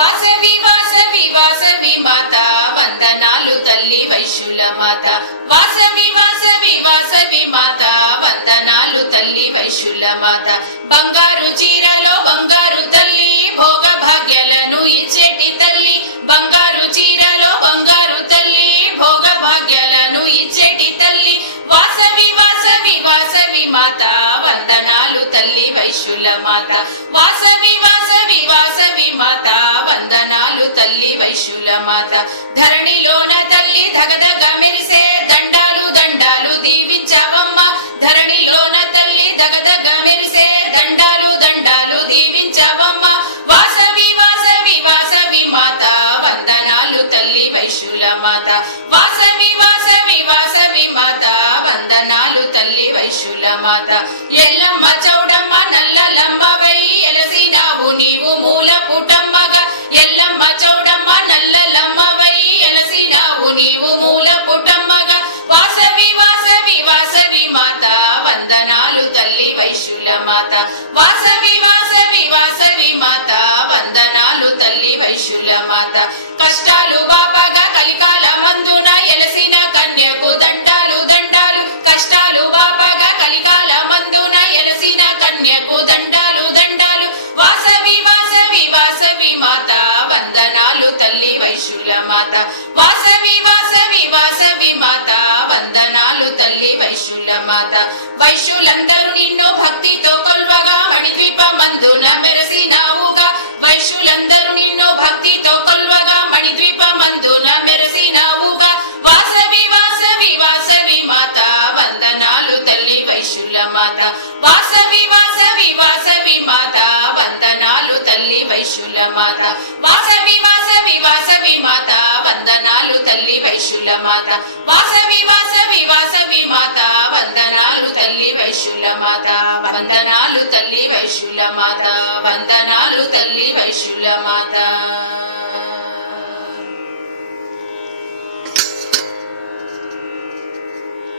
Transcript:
వాసవి వాసవి వాసవి మాత వందనాలు తల్లి వైశ్యుల మాత వాసవి వాసవి వాసవి మాత వందనాలు తల్లి వైశ్యుల మాత బంగారు చీరలో బంగారు తల్లి భోగ భాగ్యాలను ఇచ్చేటి తల్లి బంగారు చీరలో బంగారు తల్లి భోగ భాగ్యాలను ఇచ్చేటి తల్లి వాసవి వాసవి వాసవి మాత వందనాలు తల్లి వైశ్యుల మాత వాసవి వాసవి వాసవి మాత వందనాలు తల్లి వైశ్యుల మాత ధరణిలోన తల్లి ధగధగ మెరిసే దండాలు దండాలు దీవించావమ్మ ధరణిలోన తల్లి ధగధగ మెరిసే దండాలు దండాలు దీవించావమ్మ వాసవి వాసవి వాసవి మాత వందనాలు తల్లి వైశ్యుల మాత వాసవి వాసవి వాసవి మాత వందనాలు తల్లి వైశ్యుల మాత ఎల్లమ్మ చౌడమ్మ నల్లలమ్మ వై ఎలసినావు నీవు మూల పుటమ్మగా ఎల్లమ్మ చౌడమ్మ నల్లలమ్మ వై ఎలసినావు నీవు మూల పుటమ్మగా వాసవి వాసవి వాసవి మాత వందనాలు తల్లి వైశ్యుల మాత వాసవి వాసవి వాసవి మాత వందనాలు తల్లి వైశ్యుల మాత కష్టాలు బాపగా కలికాల మందున ఎలసిన కన్యకు దండాలు దండాలు కష్టాలు బాపగా కలికాల మందున ఎలసిన కన్యకు దండాలు దండాలు వాసవి వాసవి వాసవి మాత వందనాలు తల్లి వైశ్యుల మాత వాసవి వాసవి వాసవి మాత వందనాలు తల్లి వైశ్యుల మాత వైశ్యులందరూ నిన్ను భక్తితో కొల్వగా మణిద్వీప మందున మెరసినావుగా వైశ్యులందరూ నిన్ను భక్తితో కొల్వగా మణిద్వీప మందున మెరసినావుగా వాసవి వాసవి వాసవి మాత వందనాలు తల్లి వైశ్యుల మాత వాసవి వాసవి వాసవి మాత వందనాలు తల్లి వైశ్యుల మాత వాసవి వాసవి వాసవి మాత వందనాలు తల్లి వైశ్యుల మాత వాసవి వాసవి వాసవి మాత వందనాలు తల్లి వైశ్యుల మాత వందనాలు తల్లి వైశ్యుల మాత వందనాలు తల్లి వైశ్యుల మాత